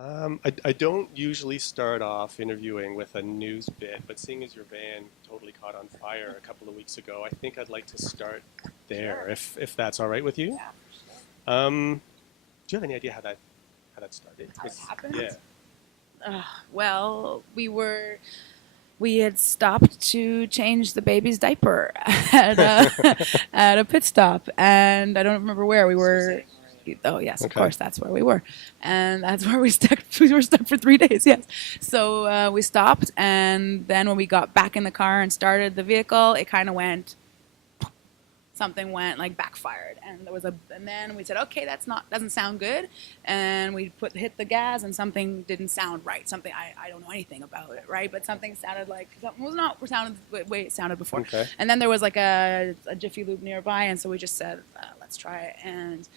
I don't usually start off interviewing with a news bit, but seeing as your van totally caught on fire a couple of weeks ago, I think I'd like to start there, Sure. if that's all right with you. Yeah, for sure. Do you have any idea how that started? How it Yeah. happened? Well, we had stopped to change the baby's diaper at at a pit stop, and I don't remember where we were. Oh yes, of Okay. course, that's where we were, and that's where we stuck. We were stuck for 3 days. Yes, so we stopped, and then when we got back in the car and started the vehicle, it kind of went. Something went like backfired, and and then we said, okay, that's not doesn't sound good, and we hit the gas, and something didn't sound right. Something I don't know anything about it, right? But something sounded like something was not sounded the way it sounded before. Okay. And then there was like a Jiffy Lube nearby, and so we just said, let's try it and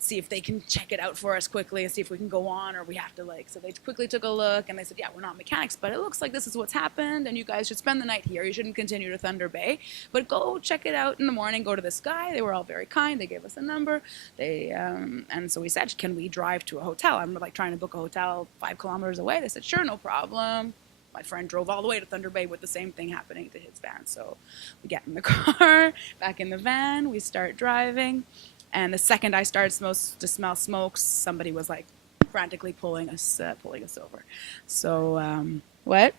see if they can check it out for us quickly and see if we can go on or we have to so they quickly took a look and they said, yeah, we're not mechanics, but it looks like this is what's happened and you guys should spend the night here. You shouldn't continue to Thunder Bay, but go check it out in the morning. Go to this guy. They were all very kind. They gave us a number. And so we said, can we drive to a hotel? I'm like trying to book a hotel 5 kilometers away. They said, sure, no problem. My friend drove all the way to Thunder Bay with the same thing happening to his van. So we get in the car, back in the van, we start driving. And the second I started to smell smoke, somebody was like frantically pulling us over. So what?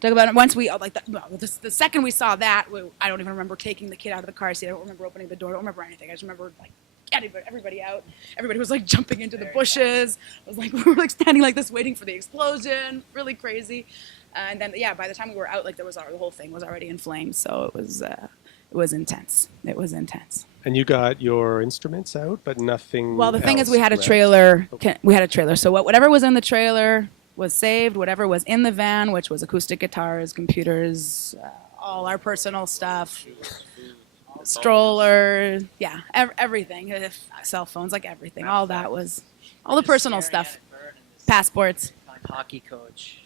Took about once we like the second we saw that, I don't even remember taking the kid out of the car seat. I don't remember opening the door. I don't remember anything. I just remember like getting everybody out. Everybody was like jumping into the bushes. It was like we were like standing like this waiting for the explosion. Really crazy. And then yeah, by the time we were out, like the whole thing was already in flames. So it was intense. It was intense. And you got your instruments out, but nothing. Well, the thing is, else, we had a correct? trailer. We had a trailer. So whatever was in the trailer was saved. Whatever was in the van, which was acoustic guitars, computers, all our personal stuff, stroller, yeah, everything, cell phones, like everything. All that was all the personal stuff, passports. Hockey coach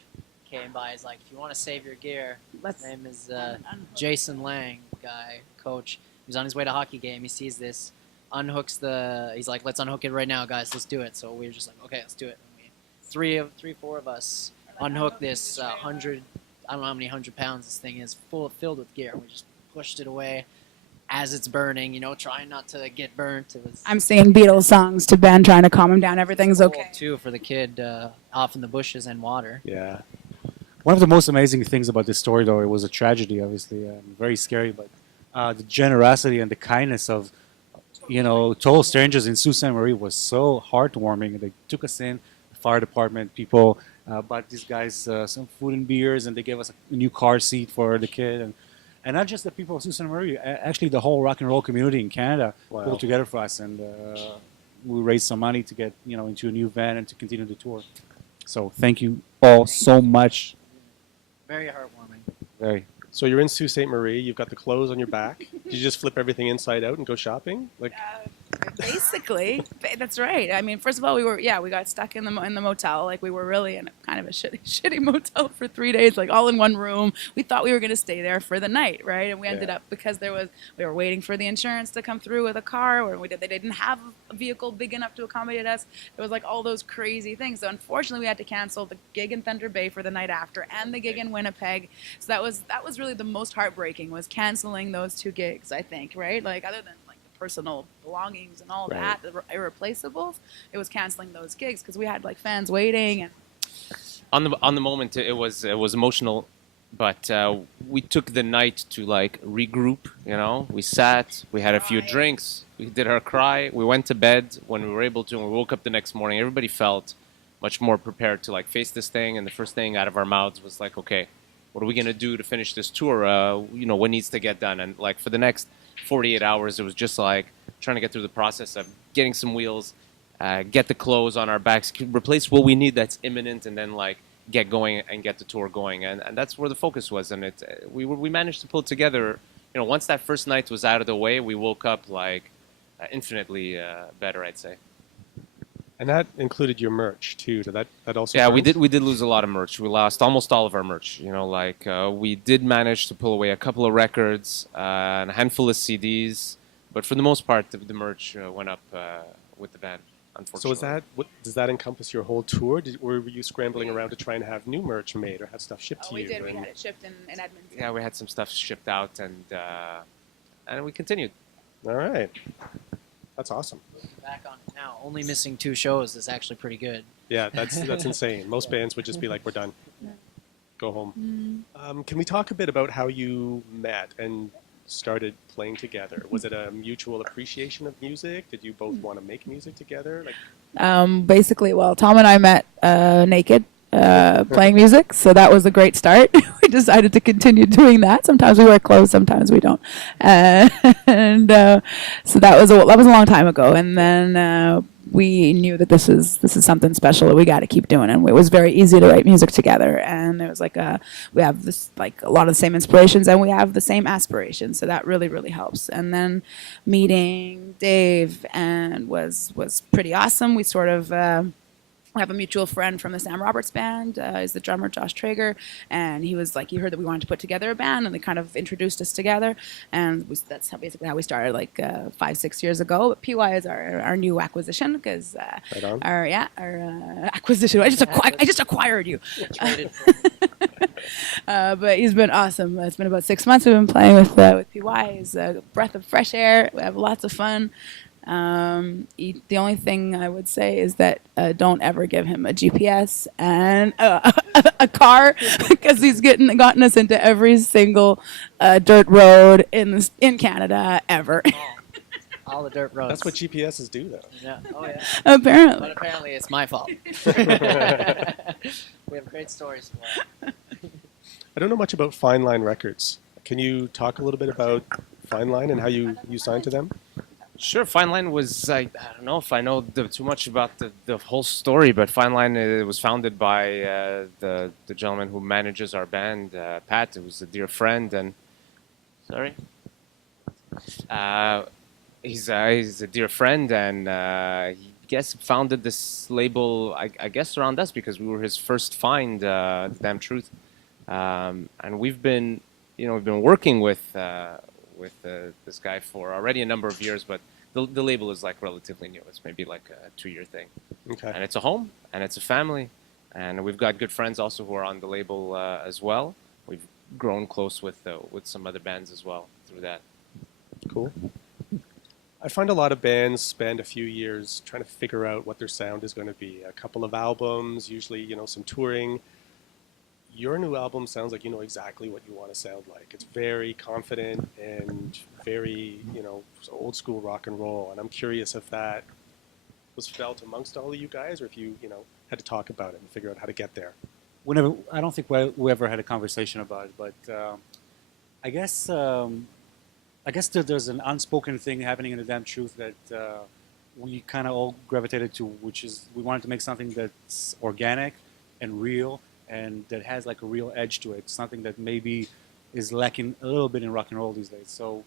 came by. He's like, if you want to save your gear, Let's his name is Jason Lang, guy, coach. He's on his way to hockey game. He sees this, unhooks he's like, let's unhook it right now, guys. Let's do it. So we were just like, okay, let's do it. And four of us unhooked this 100, I don't know how many 100 pounds this thing is, filled with gear. We just pushed it away as it's burning, trying not to get burnt. I'm singing Beatles songs to Ben, trying to calm him down. Everything's okay. Too, for the kid off in the bushes and water. Yeah. One of the most amazing things about this story, though, it was a tragedy, obviously, very scary, but the generosity and the kindness of, total strangers in Sault Ste. Marie was so heartwarming. They took us in, the fire department people bought these guys some food and beers, and they gave us a new car seat for the kid. And not just the people of Sault Ste. Marie, actually the whole rock and roll community in Canada Wow. pulled together for us, and we raised some money to get, into a new van and to continue the tour. So thank you all so much. Very heartwarming. Very. So you're in Sault Ste. Marie. You've got the clothes on your back. Did you just flip everything inside out and go shopping? Like, Basically, that's right. I mean, first of all, we got stuck in the motel. Like we were really in kind of a shitty motel for 3 days, like all in one room. We thought we were going to stay there for the night, right? And we ended up because we were waiting for the insurance to come through with a car, or they didn't have a vehicle big enough to accommodate us. It was like all those crazy things. So unfortunately, we had to cancel the gig in Thunder Bay for the night after and the gig in Winnipeg. So that was really the most heartbreaking, was canceling those 2 gigs. I think, right? Like other than personal belongings and all Right. that, the irreplaceables, it was canceling those gigs because we had like fans waiting. And On the moment, it was emotional, but we took the night to like regroup. We sat, we had a few drinks, we did our cry, we went to bed when we were able to, and we woke up the next morning. Everybody felt much more prepared to like face this thing, and the first thing out of our mouths was like, okay, what are we gonna do to finish this tour? What needs to get done? And like for the next 48 hours, it was just like trying to get through the process of getting some wheels, get the clothes on our backs, replace what we need that's imminent, and then like get going and get the tour going. And that's where the focus was. And we managed to pull it together. Once that first night was out of the way, we woke up like infinitely better, I'd say. and that included your merch too. Did that also? Yeah, count? we did lose a lot of merch. We lost almost all of our merch. We did manage to pull away a couple of records and a handful of CDs, but for the most part, the merch went up with the band. unfortunately. So is that does that encompass your whole tour? Or were you scrambling around to try and have new merch made or have stuff shipped to We you? did. We And- had it shipped in Edmonton. Yeah, we had some stuff shipped out, and we continued. All right, that's awesome. Back on it now, only missing 2 shows is actually pretty good. Yeah, that's insane. Most bands would just be like, "We're done, go home." Can we talk a bit about how you met and started playing together? Was it a mutual appreciation of music? Did you both want to make music together? Like, Basically, well, Tom and I met naked, playing music, so that was a great start. We decided to continue doing that. Sometimes we wear clothes, sometimes we don't, and so that was a long time ago. And then we knew that this is something special that we got to keep doing, and it was very easy to write music together. And it was like we have this like a lot of the same inspirations, and we have the same aspirations, so that really helps. And then meeting Dave and was pretty awesome. We sort of we have a mutual friend from the Sam Roberts band. He's the drummer, Josh Traeger, and he was like, he heard that we wanted to put together a band, and they kind of introduced us together, and that's basically how we started, like 5-6 years ago. But PY is our new acquisition, because right on. our acquisition. I just acquired you. Traded. But he's been awesome. It's been about 6 months we've been playing with PY. He's a breath of fresh air. We have lots of fun. The only thing I would say is that don't ever give him a GPS and a car, because he's gotten us into every single dirt road in Canada ever. All the dirt roads. That's what GPSs do, though. Yeah. Oh yeah. Apparently. But apparently it's my fault. We have great stories for it. I don't know much about Fine Line Records. Can you talk a little bit about Fine Line and how you signed to them? Sure, Fine Line was, I don't know if I know too much about the whole story, but Fine Line was founded by the gentleman who manages our band, Pat, who's a dear friend, and, sorry? He's a dear friend, and he founded this label, I guess, around us, because we were his first find, The Damn Truth. And we've been working with this guy for already a number of years, but the label is like relatively new. It's maybe like a 2-year thing. Okay. And it's a home, and it's a family, and we've got good friends also who are on the label as well. We've grown close with some other bands as well through that. Cool. I find a lot of bands spend a few years trying to figure out what their sound is going to be. A couple of albums, usually, some touring. Your new album sounds like you know exactly what you want to sound like. It's very confident and very, old school rock and roll. And I'm curious if that was felt amongst all of you guys, or if you, had to talk about it and figure out how to get there. I don't think we ever had a conversation about it, but I guess that there's an unspoken thing happening in The Damn Truth that we kind of all gravitated to, which is we wanted to make something that's organic and real, and that has like a real edge to it, something that maybe is lacking a little bit in rock and roll these days. So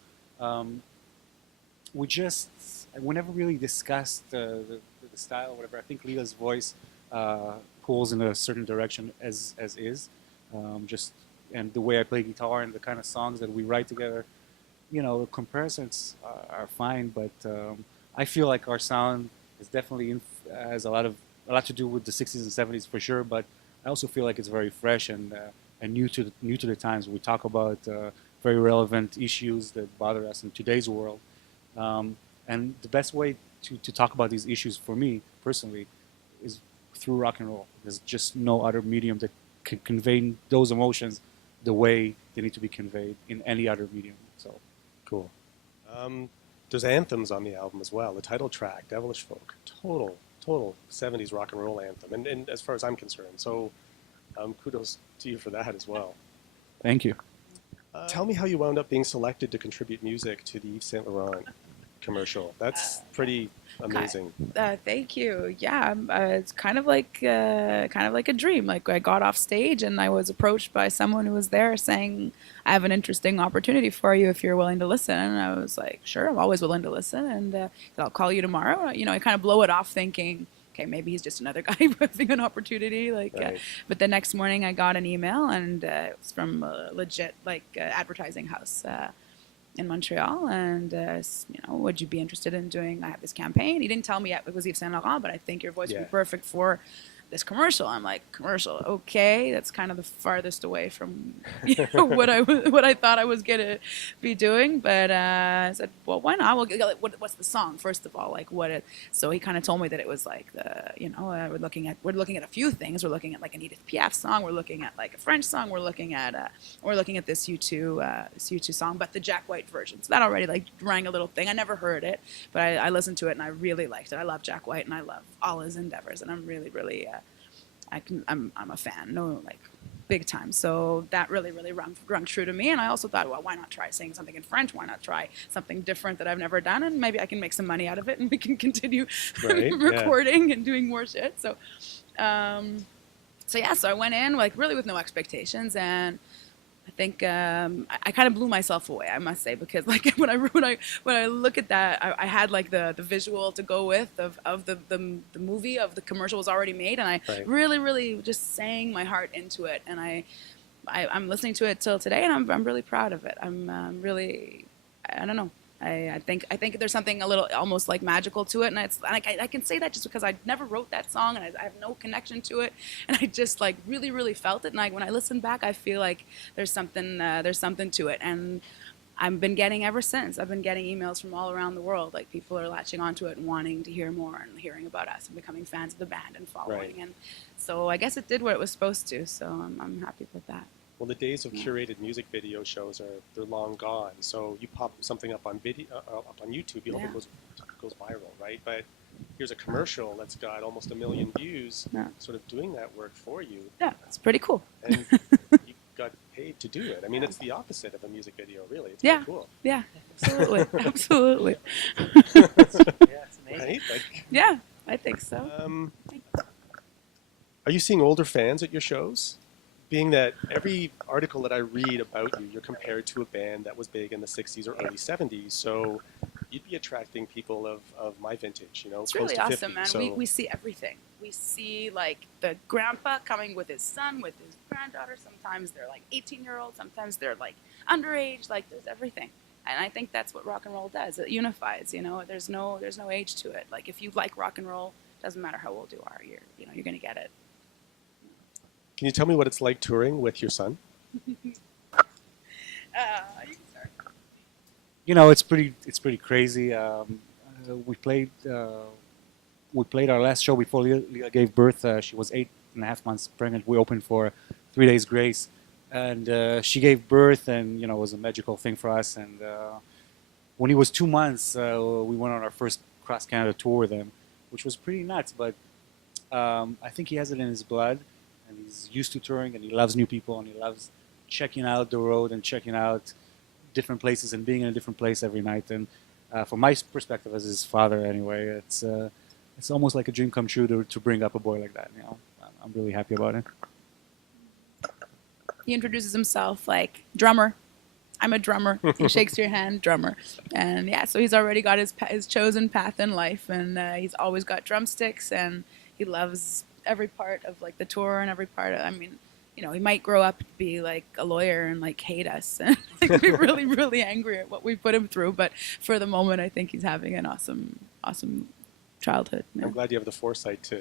we never really discussed the style or whatever. I think Leah's voice pulls in a certain direction as is, and the way I play guitar and the kind of songs that we write together, comparisons are fine, but I feel like our sound is definitely has a lot to do with the 60s and 70s for sure, but I also feel like it's very fresh and new to the times. We talk about very relevant issues that bother us in today's world, and the best way to talk about these issues for me personally is through rock and roll. There's just no other medium that can convey those emotions the way they need to be conveyed in any other medium. So Cool. There's anthems on the album as well. The title track, Devilish Folk, total 70s rock and roll anthem, and as far as I'm concerned. So kudos to you for that as well. thank you. Tell me how you wound up being selected to contribute music to the Yves Saint Laurent commercial. That's pretty amazing. Thank you. Yeah, it's kind of like a dream. Like, I got off stage and I was approached by someone who was there saying, "I have an interesting opportunity for you if you're willing to listen." And I was like, "Sure, I'm always willing to listen." And I'll call you tomorrow. I kind of blow it off, thinking, okay, maybe he's just another guy having an opportunity. Right. But the next morning I got an email, and it was from a legit advertising house. in Montreal, and would you be interested in doing? I have this campaign. He didn't tell me it was Yves Saint Laurent, but I think your voice would be perfect for this commercial. I'm like, commercial, okay, that's kind of the farthest away from what I thought I was gonna be doing. But I said, well, why not? Well, what's the song first of all? Like what it? So he kind of told me that it was like we're looking at a few things. We're looking at like an Edith Piaf song. We're looking at like a French song. We're looking at this U2 song, but the Jack White version. So that already like rang a little thing. I never heard it, but I listened to it and I really liked it. I love Jack White and I love all his endeavors, and I'm really I'm a fan, no, like big time. So that really rung true to me. And I also thought, well, why not try saying something in French? Why not try something different that I've never done? And maybe I can make some money out of it, and we can continue recording and doing more shit. So, so I went in like really with no expectations, and I think I kind of blew myself away, I must say, because like when I look at that, I had like the visual to go with of the movie, of the commercial was already made, and I really just sang my heart into it, and I'm listening to it till today, and I'm really proud of it. I'm really, I don't know. I think there's something a little almost like magical to it, and it's like I can say that just because I never wrote that song and I have no connection to it, and I just like really felt it. And when I listen back, I feel like there's something to it, and I've been getting ever since. I've been getting emails from all around the world, like people are latching onto it and wanting to hear more and hearing about us and becoming fans of the band and following. And so I guess it did what it was supposed to. So I'm happy with that. Well, the days of curated music video shows they're long gone. So you pop something up on video, up on YouTube, you hope it goes viral, right? But here's a commercial that's got almost 1 million views, sort of doing that work for you. Yeah, it's pretty cool. And you got paid to do it. I mean, it's the opposite of a music video, really. It's pretty cool. Yeah, absolutely, absolutely. It's amazing. Right? Like, yeah, I think so. Are you seeing older fans at your shows? Being that every article that I read about you, you're compared to a band that was big in the 60s or early 70s. So you'd be attracting people of my vintage, It's close really to 50. awesome, man. So We see everything. We see like the grandpa coming with his son, with his granddaughter. Sometimes they're like 18-year-olds. Sometimes they're like underage. Like there's everything. And I think that's what rock and roll does. It unifies, There's no age to it. Like if you like rock and roll, doesn't matter how old you are. You're going to get it. Can you tell me what it's like touring with your son? You can start. It's pretty crazy. We played our last show before Leah gave birth. She was 8.5 months pregnant. We opened for 3 Days Grace, and she gave birth, and it was a magical thing for us. And when he was 2 months, we went on our first cross Canada tour with him, which was pretty nuts. But I think he has it in his blood. And he's used to touring, and he loves new people, and he loves checking out the road and checking out different places and being in a different place every night. And from my perspective as his father, anyway, it's almost like a dream come true to bring up a boy like that. I'm really happy about it. He introduces himself like drummer. I'm a drummer. He shakes your hand, drummer. And so he's already got his chosen path in life, and he's always got drumsticks, and he loves every part of like the tour and every part of, he might grow up to be like a lawyer and like hate us and like, be really angry at what we put him through, but for the moment I think he's having an awesome childhood. I'm glad you have the foresight to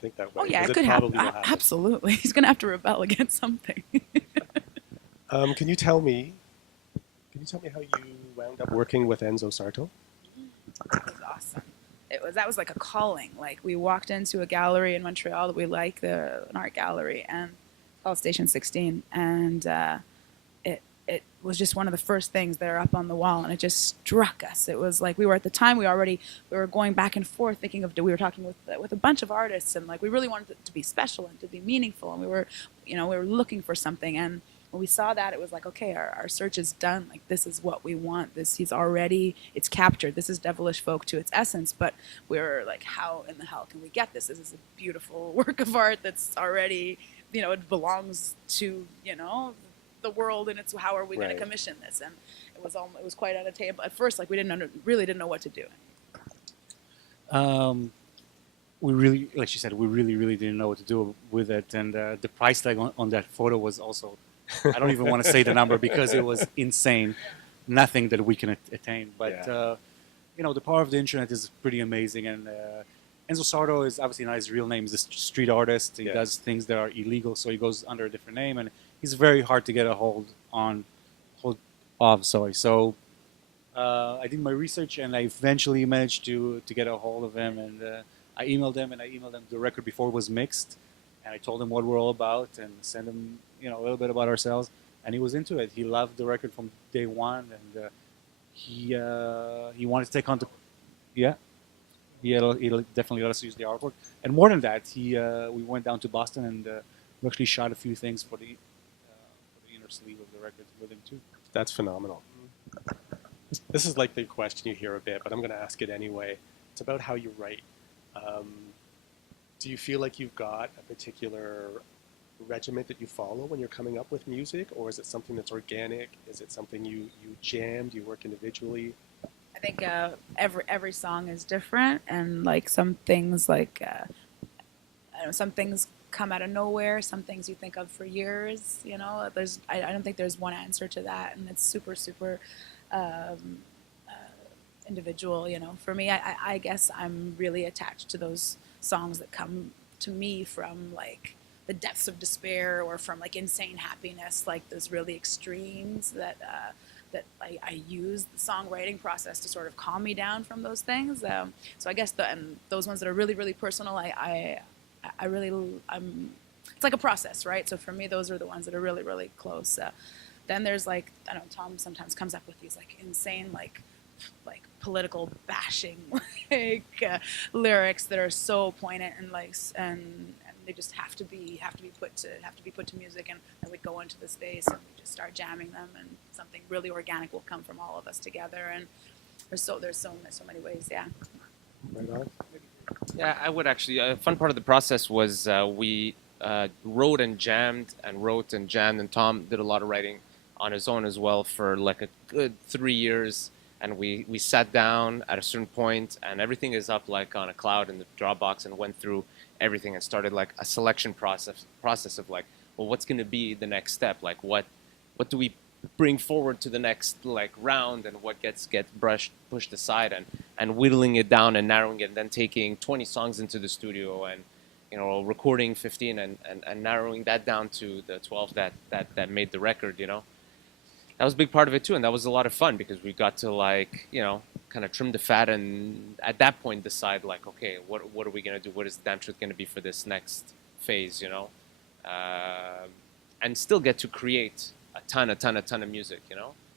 think that way. Oh yeah, it could happen. Absolutely. He's gonna have to rebel against something. Can you tell me how you wound up working with Enzo Sarto? That was awesome. That was like a calling. Like we walked into a gallery in Montreal that we like, an art gallery, and it's called Station 16, and it was just one of the first things that are up on the wall, and it just struck us. It was like we were at the time we were going back and forth thinking we were talking with a bunch of artists, and like we really wanted it to be special and to be meaningful, and we were looking for something, and when we saw that, it was like, okay, our search is done. Like, this is what we want. It's captured. This is Devilish Folk to its essence. But we're like, how in the hell can we get this? This is a beautiful work of art that's already, it belongs to, the world. And it's how are we going to commission this? And it was quite on a table. At first, like, we really didn't know what to do. We really, like she said, we really didn't know what to do with it. And the price tag on that photo was also, I don't even want to say the number because it was insane. nothing that we can attain. But Yeah. the power of the internet is pretty amazing. And Enzo Sarto is obviously not his real name. He's a street artist. He Yeah. does things that are illegal, so he goes under a different name, and he's very hard to get a hold of. Sorry. So I did my research, and I eventually managed to get a hold of him. And I emailed him, the record before it was mixed, and I told him what we're all about, and sent him a little bit about ourselves, and he was into it. He loved the record from day one, and he wanted to take on the yeah. He'll definitely let us use the artwork, and more than that, we went down to Boston and we actually shot a few things for the inner sleeve of the record with him too. That's phenomenal. This is like the question you hear a bit, but I'm going to ask it anyway. It's about how you write. Do you feel like you've got a particular regiment that you follow when you're coming up with music, or is it something that's organic? Is it something you jam? Do you work individually? I think every song is different, and like some things I don't know, some things come out of nowhere. Some things you think of for years. I don't think there's one answer to that, and it's super individual. For me, I guess I'm really attached to those songs that come to me from like the depths of despair or from like insane happiness, like those really extremes that I use the songwriting process to sort of calm me down from those things. So I guess those ones that are really personal, it's like a process, right? So for me, those are the ones that are really close. Then there's like, I don't know, Tom sometimes comes up with these like insane like political bashing lyrics that are so poignant and and they just have to be put to music, and then we go into the space and we just start jamming them, and something really organic will come from all of us together. And there's so many ways. Yeah. Right on. Yeah, I would actually. A fun part of the process was we wrote and jammed, and Tom did a lot of writing on his own as well for like a good 3 years. And we sat down at a certain point, and everything is up like on a cloud in the Dropbox, and went through everything and started like a selection process of like, well, what's going to be the next step? Like, what do we bring forward to the next like round, and what gets pushed aside, and whittling it down and narrowing it, and then taking 20 songs into the studio and recording 15 and narrowing that down to the 12 that made the record. That was a big part of it too, and that was a lot of fun because we got to like kind of trim the fat, and at that point decide like, okay, what are we gonna do? What is the damn truth gonna be for this next phase? And still get to create a ton of music.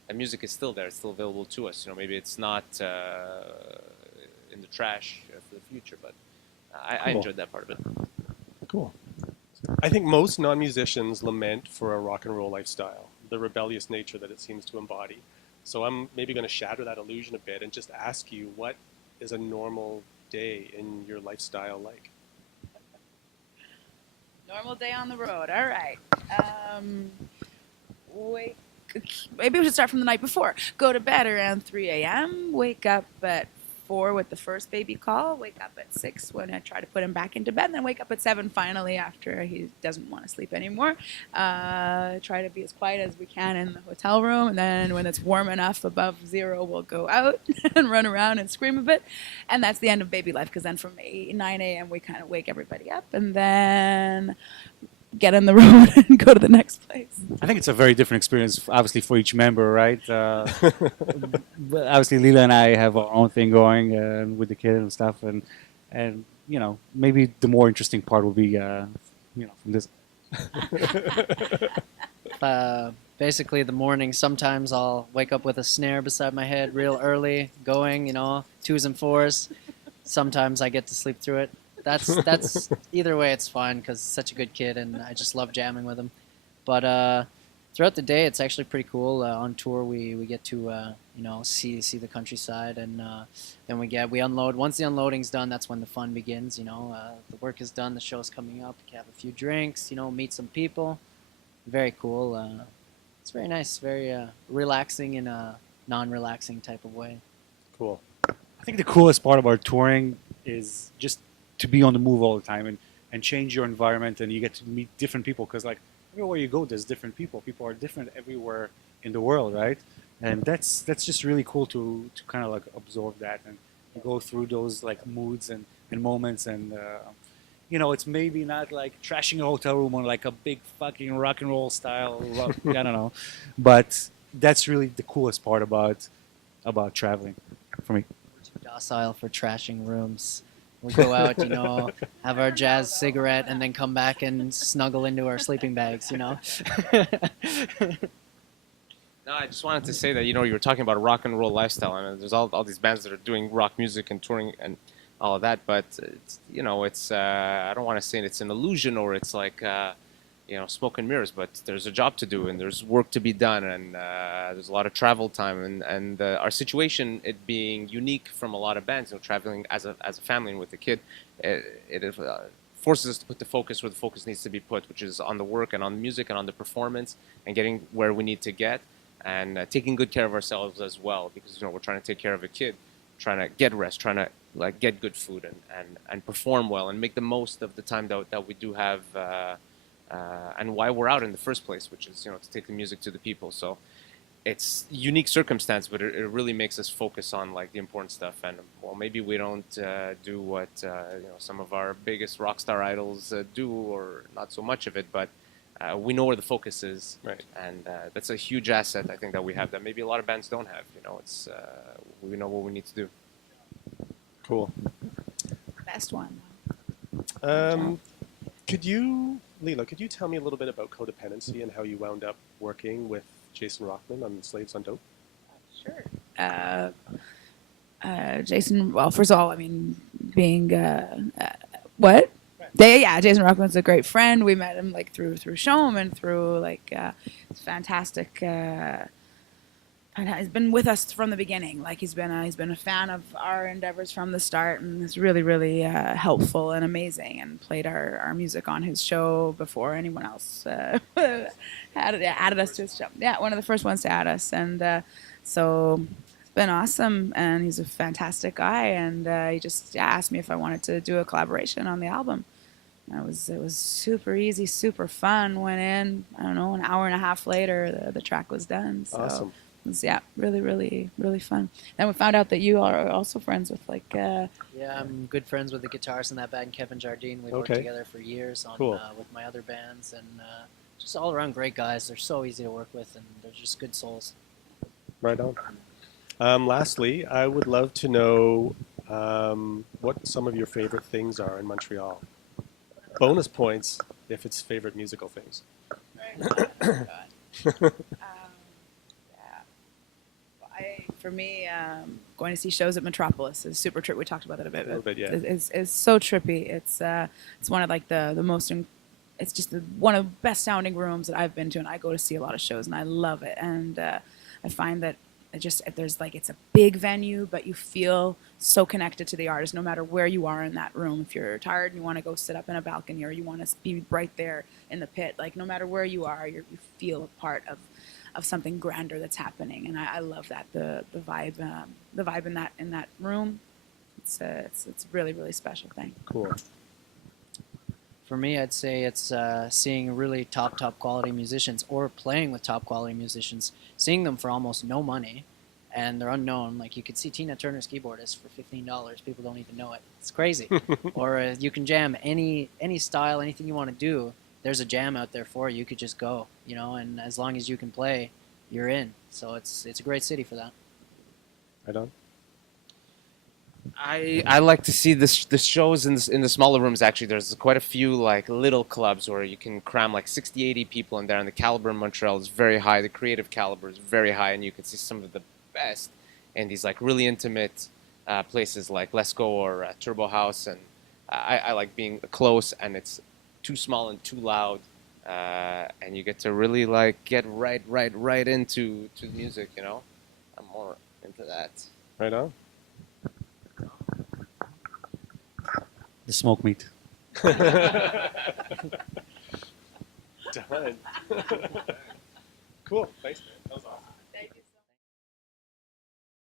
And music is still there; it's still available to us. Maybe it's not in the trash for the future, but I enjoyed that part of it. Cool. I think most non-musicians lament for a rock and roll lifestyle, the rebellious nature that it seems to embody. So I'm maybe going to shatter that illusion a bit and just ask you, what is a normal day in your lifestyle like? Normal day on the road. All right. Maybe we should start from the night before. Go to bed around 3 a.m. Wake up at 4 with the first baby call. Wake up at 6 when I try to put him back into bed. Then wake up at 7 finally after he doesn't want to sleep anymore. Try to be as quiet as we can in the hotel room. And then when it's warm enough above 0, we'll go out and run around and scream a bit. And that's the end of baby life, because then from 9 a.m. we kind of wake everybody up. And then get on the road and go to the next place. I think it's a very different experience, obviously, for each member, right? But obviously, Lila and I have our own thing going with the kid and stuff, and maybe the more interesting part will be, from this. Basically, the morning, sometimes I'll wake up with a snare beside my head real early, going, 2s and 4s. Sometimes I get to sleep through it. That's either way, it's fun because such a good kid, and I just love jamming with him. But throughout the day, it's actually pretty cool. On tour, we get to see the countryside, and then we unload. Once the unloading's done, that's when the fun begins. The work is done, the show's coming up. We can have a few drinks, meet some people. Very cool. It's very nice, very relaxing in a non-relaxing type of way. Cool. I think the coolest part about touring is just to be on the move all the time and change your environment, and you get to meet different people, because like everywhere you go there's different people are different everywhere in the world, right? and that's just really cool to kind of like absorb that and go through those like moods and moments and you know, it's maybe not like trashing a hotel room on like a big fucking rock and roll style rock, I don't know, but that's really the coolest part about traveling for me. We're too docile for trashing rooms. We go out, you know, have our jazz cigarette, and then come back and snuggle into our sleeping bags, you know. No, I just wanted to say that, you know, you were talking about a rock and roll lifestyle, and there's all these bands that are doing rock music and touring and all of that, but it's, you know, it's I don't want to say it's an illusion or it's like you know, smoke and mirrors, but there's a job to do and there's work to be done, and there's a lot of travel time, and our situation, it being unique from a lot of bands, you know, traveling as a family and with a kid, it forces us to put the focus where the focus needs to be put, which is on the work and on the music and on the performance and getting where we need to get, and taking good care of ourselves as well, because, you know, we're trying to take care of a kid, trying to get rest, trying to like get good food and perform well and make the most of the time that we do have, and why we're out in the first place, which is, you know, to take the music to the people. So it's unique circumstance, but it really makes us focus on like the important stuff. And well, maybe we don't do what you know, some of our biggest rock star idols do, or not so much of it, but we know where the focus is, Right. and that's a huge asset, I think, that we have that maybe a lot of bands don't have. You know, it's we know what we need to do. Cool. Best one. Could you, Leela, could you tell me a little bit about codependency and how you wound up working with Jason Rothman on Slaves on Dope? Sure. Jason, well, first of all, I mean, being what? Yeah, Jason Rothman's a great friend. We met him like through Shemer and through like fantastic. And he's been with us from the beginning. Like he's been a fan of our endeavors from the start, and is really helpful and amazing. And played our music on his show before anyone else added us to his show. Yeah, one of the first ones to add us, and so it's been awesome. And he's a fantastic guy. And he just asked me if I wanted to do a collaboration on the album. And it was super easy, super fun. Went in, I don't know, an hour and a half later, the track was done. So. Awesome. It was, yeah, really fun. Then we found out that you are also friends with like. Yeah, I'm good friends with the guitarist in that band, Kevin Jardine. We've worked Okay. together for years on Cool. with my other bands, and just all around great guys. They're so easy to work with, and they're just good souls. Right on. Lastly, I would love to know what some of your favorite things are in Montreal. Bonus points if it's favorite musical things. For me, going to see shows at Metropolis is super trippy. We talked about that a bit. A little bit, yeah. It's so trippy. It's one of like the most. It's just one of the best sounding rooms that I've been to, and I go to see a lot of shows, and I love it. And I find that there's like, it's a big venue, but you feel so connected to the artist no matter where you are in that room. If you're tired and you want to go sit up in a balcony, or you want to be right there in the pit, like no matter where you are, you feel a part of something grander that's happening, and I love that the vibe in that room. It's a really special thing. Cool. For me, I'd say it's seeing really top quality musicians, or playing with top quality musicians, seeing them for almost no money, and they're unknown. Like you could see Tina Turner's keyboardist for $15. People don't even know it. It's crazy. Or you can jam any style, anything you want to do. There's a jam out there for you. You could just go, you know, and as long as you can play, you're in. So it's a great city for that. Right on. I like to see the shows in the smaller rooms. Actually, there's quite a few like little clubs where you can cram like 60, 80 people in there, and the caliber in Montreal is very high. The creative caliber is very high, and you can see some of the best in these like really intimate places like Lesko or Turbo House. And I like being close, and it's too small and too loud, and you get to really like get right into the music. You know, I'm more into that. Right on. The smoke meat. Done. Cool. Thanks, man.